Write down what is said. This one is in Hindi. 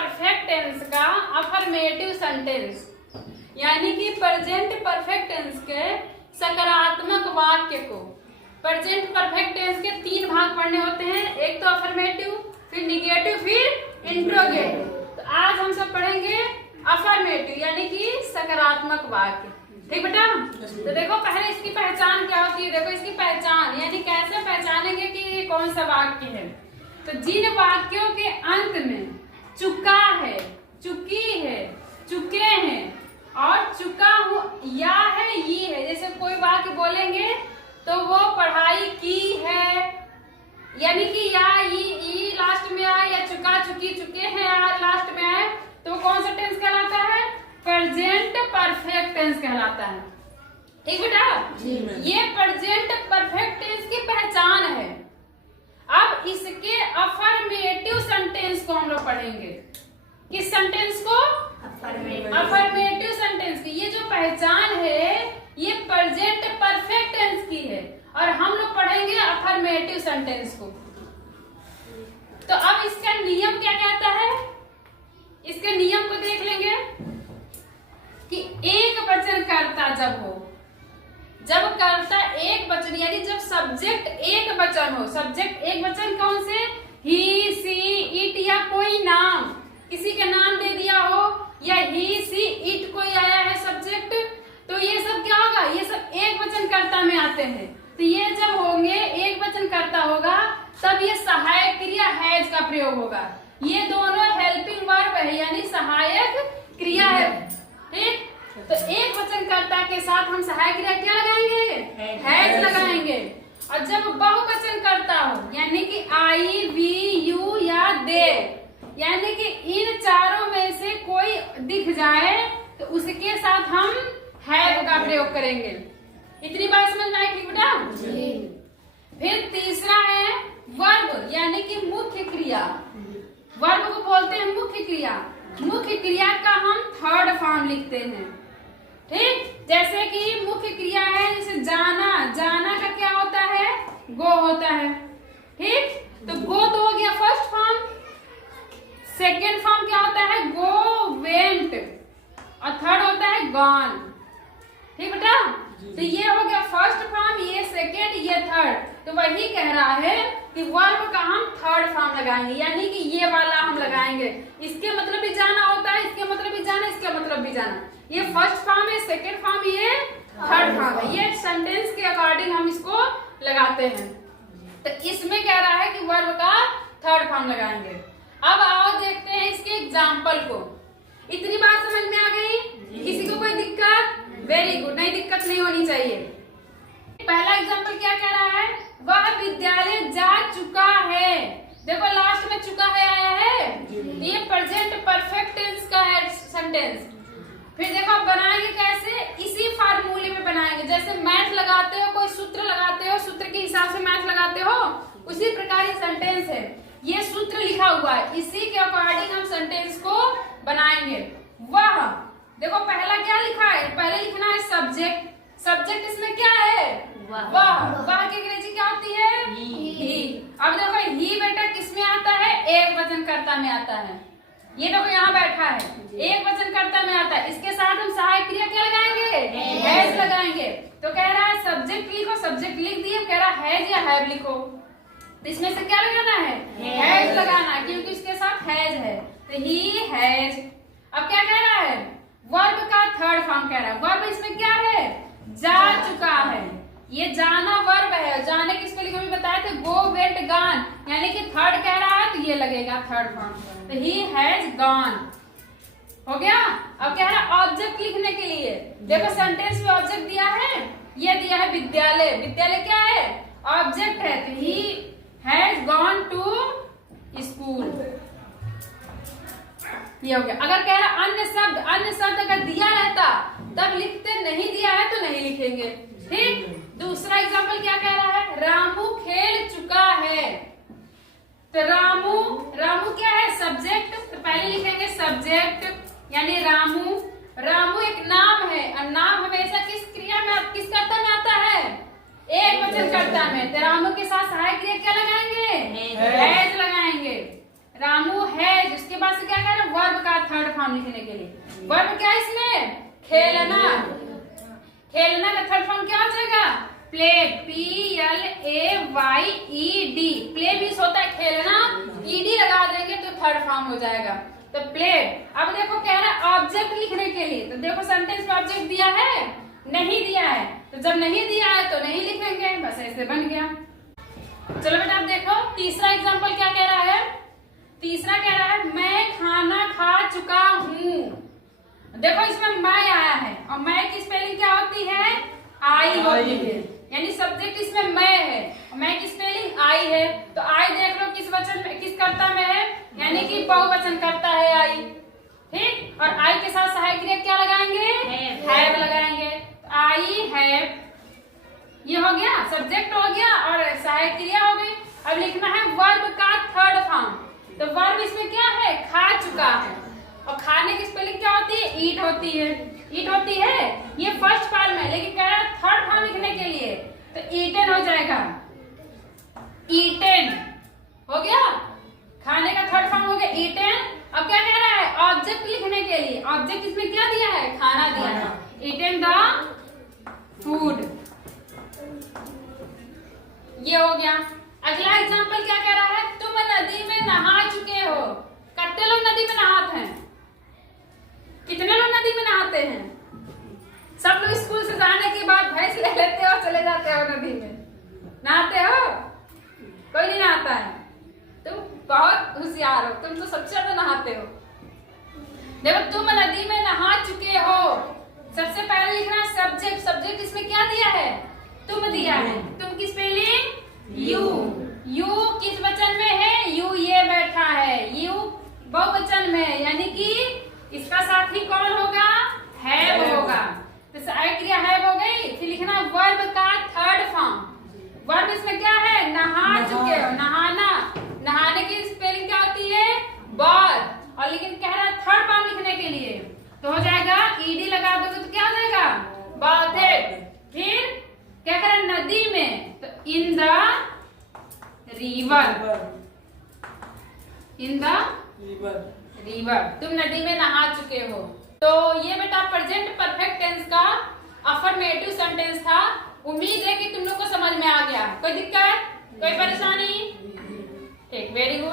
परफेक्ट टेंस का अफर्मेटिव सेंटेंस, यानी कि प्रेजेंट परफेक्ट टेंस के सकारात्मक वाक्य को। प्रेजेंट परफेक्ट टेंस के 3 भाग पढ़ने होते हैं, एक तो अफर्मेटिव, फिर निगेटिव, फिर इंट्रोगेटिव। तो आज हम सब पढ़ेंगे अफर्मेटिव यानी कि सकारात्मक वाक्य। ठीक बेटा? तो देखो पहले इसकी पहचान क्या होती है। देखो इसकी पहचान यानी कैसे पहचानेंगे कि ये कौन सा वाक्य है। तो जिन वाक्यों के अंत में चुका है, चुकी है, चुके हैं और चुका हूं या है, ये है, जैसे कोई वाक्य बोलेंगे तो वो पढ़ाई की है, यानी कि या ई लास्ट में आए या चुका, चुकी, चुके हैं यार लास्ट में आए, तो कौन सा टेंस कहलाता है? प्रेजेंट परफेक्ट टेंस कहलाता है। ठीक बेटा? ये प्रेजेंट परफेक्ट टेंस की पहचान है। अब इसके अफर्मेटिव सेंटेंस को हम लोग पढ़ेंगे। किस सेंटेंस को? अफर्मेटिव सेंटेंस की। ये जो पहचान है ये प्रेजेंट परफेक्ट टेंस की है और हम लोग पढ़ेंगे अफर्मेटिव सेंटेंस को। तो अब इसका नियम क्या कहता है? इसके नियम को देख लेंगे कि एक वचन कर्ता जब हो, जब कर्ता एक वचन यानी जब सब्जेक्ट एक वचन हो। सब्जेक्ट एक वचन कौन से? ही, सी, इट या कोई नाम, किसी का नाम दे दिया हो या ही, सी, इट कोई आया है सब्जेक्ट, तो ये सब क्या होगा? ये सब एक वचन कर्ता में आते हैं। तो ये जब होंगे एक वचन कर्ता होगा तब ये सहायक क्रिया हैज का प्रयोग होगा। ये दोनों हेल्पिंग वर्ब है यानी सहायक क्रिया है। ठीक? तो एक वचन कर्ता के साथ हम सहायक क्रिया क्या लगाएंगे? हैज लगाएंगे। और जब बहुवचन कर्ता हो यानी कि आई, वी, यू या दे, यानी कि इन चारों में से कोई दिख जाए तो उसके साथ हम हैव का प्रयोग करेंगे। इतनी बात समझ में आई ठीक बेटा? फिर तीसरा है वर्ब यानी कि मुख्य क्रिया। वर्ब को बोलते हैं मुख्य क्रिया। मुख्य क्रिया का हम थर्ड फॉर्म लिखते हैं। ठीक? जैसे कि मुख्य क्रिया है जैसे जाना, जाना का क्या होता है? गो होता है। ठीक? तो गो तो हो गया फर्स्ट फॉर्म। सेकेंड फॉर्म क्या होता है? गो, वेंट, और थर्ड होता है गॉन। ठीक बेटा? तो ये हो गया फर्स्ट फॉर्म, ये सेकेंड, ये थर्ड। तो वही कह रहा है कि वर्ब का हम थर्ड फॉर्म लगाएंगे यानी कि ये वाला हम लगाएंगे। इसके मतलब भी जाना होता है, इसके मतलब भी जाना, इसके मतलब भी जाना। ये फर्स्ट फॉर्म है, सेकेंड फॉर्म, ये थर्ड फॉर्म है। ये सेंटेंस के अकॉर्डिंग हम इसको लगाते हैं। तो इसमें कह रहा है कि वर्ब का थर्ड फॉर्म लगाएंगे। अब आओ देखते हैं इसके एग्जाम्पल को। इतनी बात समझ में आ गई? किसी को कोई दिक्कत? वेरी गुड, नहीं दिक्कत नहीं होनी चाहिए। पहला एग्जाम्पल क्या कह रहा है? वह विद्यालय जा चुका है। देखो लास्ट में चुका है आया है, ये प्रेजेंट परफेक्ट टेंस का है सेंटेंस। फिर देखो आप बनाएंगे कैसे? इसी फार्मूले में बनाएंगे। जैसे मैथ लगाते हो, कोई सूत्र लगाते हो, सूत्र के हिसाब से मैथ लगाते हो, उसी प्रकार ये सेंटेंस है। ये सूत्र लिखा हुआ है, इसी के अकॉर्डिंग हम सेंटेंस को बनाएंगे। वह देखो पहला क्या लिखा है? पहले लिखना है सब्जेक्ट। सब्जेक्ट इसमें क्या है? वह की अंग्रेजी क्या होती है? ही। अब देखो ही बेटा किस में आता है? एक वचन कर्ता में आता है। ये देखो यहाँ बैठा है, एक वचन कर्ता में आता है। इसके साथ हम सहायक क्रिया क्या लगाएंगे? हैज लगाएंगे। तो कह रहा है सब्जेक्ट लिखो, सब्जेक्ट लिख दिए, कह रहा है हैज या हैव लिखो। तो इसमें से क्या लगाना है? हैज लगाना, क्योंकि इसके साथ हैज है। तो ही हैज। अब क्या कह रहा है? वर्ब का थर्ड फॉर्म कह रहा है। वर्ब इसमें क्या है? जा चुका है। ये जाना वर्ब है। जाने की स्पेलिंग अभी बताए थे, गो, वेंट, गॉन, यानी कि थर्ड कह रहा है तो ये लगेगा थर्ड फॉर्म। तो ही हैज गॉन हो गया। अब कह रहा है ऑब्जेक्ट लिखने के लिए। देखो सेंटेंस में ऑब्जेक्ट दिया है, ये दिया है विद्यालय। विद्यालय क्या है? ऑब्जेक्ट है। तो he has gone to school, ये हो गया। अगर कह रहा अन्य शब्द अगर दिया रहता तब लिखते, नहीं दिया है तो नहीं लिखेंगे। ठीक? दूसरा एग्जाम्पल क्या कह रहा है? रामू खेल चुका है। तो रामू क्या है? सब्जेक्ट। तो पहले लिखेंगे सब्जेक्ट यानी रामू। रामू एक नाम है और नाम हमेशा किस क्रिया में, किस कर्ता में आता है? एक वचन कर्ता में। तो रामू के साथ सहायक क्रिया क्या लगाएंगे? हैज लगाएंगे। रामू हैज। उसके बाद से क्या कह रहे हैं? फॉर्म लिखने के लिए। वर्ब क्या है इसमें? खेलना। खेलना का थर्ड फॉर्म क्या हो जाएगा? प्लेड। PLAYED। प्ले भी होता है खेलना, ईडी लगा देंगे तो थर्ड फॉर्म हो जाएगा। तो प्लेड। अब देखो कह रहा है ऑब्जेक्ट लिखने के लिए, तो देखो सेंटेंस में ऑब्जेक्ट दिया है? नहीं दिया है। तो जब नहीं दिया है तो नहीं लिखेंगे, बस ऐसे बन गया। चलो बेटा अब देखो तीसरा एग्जांपल क्या कह रहा है। तीसरा कह रहा है मैं खाना खा चुका हूँ। देखो इसमें मैं आया है और मैं की स्पेलिंग क्या होती है? आई होती है, यानी सब्जेक्ट इसमें मैं है और मैं की स्पेलिंग आई है। तो आई देख लो किस वचन में, किस कर्ता में है, यानी कि बहुवचन करता है आई। ठीक, और आई के साथ सहायक क्रिया क्या लगाएंगे? हैव लगाएंगे। आई हैव, ये हो गया सब्जेक्ट हो गया और सहायक क्रिया हो गई। अब लिखना है वर्ब का थर्ड फॉर्म। तो वर्ब इसमें क्या है? खा चुका है, और खाने की स्पेलिंग क्या होती है? ईट होती है। ईट होती है, ये फर्स्ट फॉर्म है, लेकिन कह रहा है थर्ड फॉर्म लिखने के लिए तो ईटन हो जाएगा। ईटन हो गया, खाने का थर्ड फॉर्म हो गया ईटन। अब क्या कह रहा है? ऑब्जेक्ट लिखने के लिए, ऑब्जेक्ट इसमें क्या दिया है? खाना दिया है। ईटन द फूड, ये हो गया। अगला एग्जांपल क्या कह रहा है? तुम नदी में नहा चुके हो। कितने लोग नदी में नहाते हैं? कितने लोग नदी में नहाते हैं? सब लोग स्कूल से जाने के बाद भैंस ले लेते हो, चले जाते हो नदी में, नहाते हो? कोई नहीं नहाता है। तुम बहुत होशियार हो, तुम तो सबसे ज्यादा नहाते हो। देखो तुम नदी में नहा चुके हो, सबसे पहले लिखना सब्जेक्ट। सब्जेक्ट इसमें क्या दिया है? तुम दिया है। तुम की स्पेलिंग यू। यू किस वचन में है? यू ये बैठा है, यू बहुवचन में है, यानी कि इसका साथी कौन होगा? हैव होगा। तो सहायक क्रिया हैव हो गई। फिर लिखना वर्ब का थर्ड फॉर्म। वर्ब इसमें क्या है? नहा चुके हो, नहाना। नहाने की स्पेलिंग क्या होती है? बाथ। और लेकिन कह रहा है थर्ड फॉर्म लिखने के लिए तो हो जाएगा ईडी लगा दोगे तो क्या हो जाएगा? बाथेड। फिर क्या कह रहा है? नदी में, तो in the river. In the river, तुम नदी में नहा चुके हो। तो ये बेटा प्रेजेंट परफेक्ट टेंस का अफर्मेटिव सेंटेंस था। उम्मीद है कि तुम लोग को समझ में आ गया। कोई दिक्कत, कोई परेशानी? ठीक, वेरी गुड।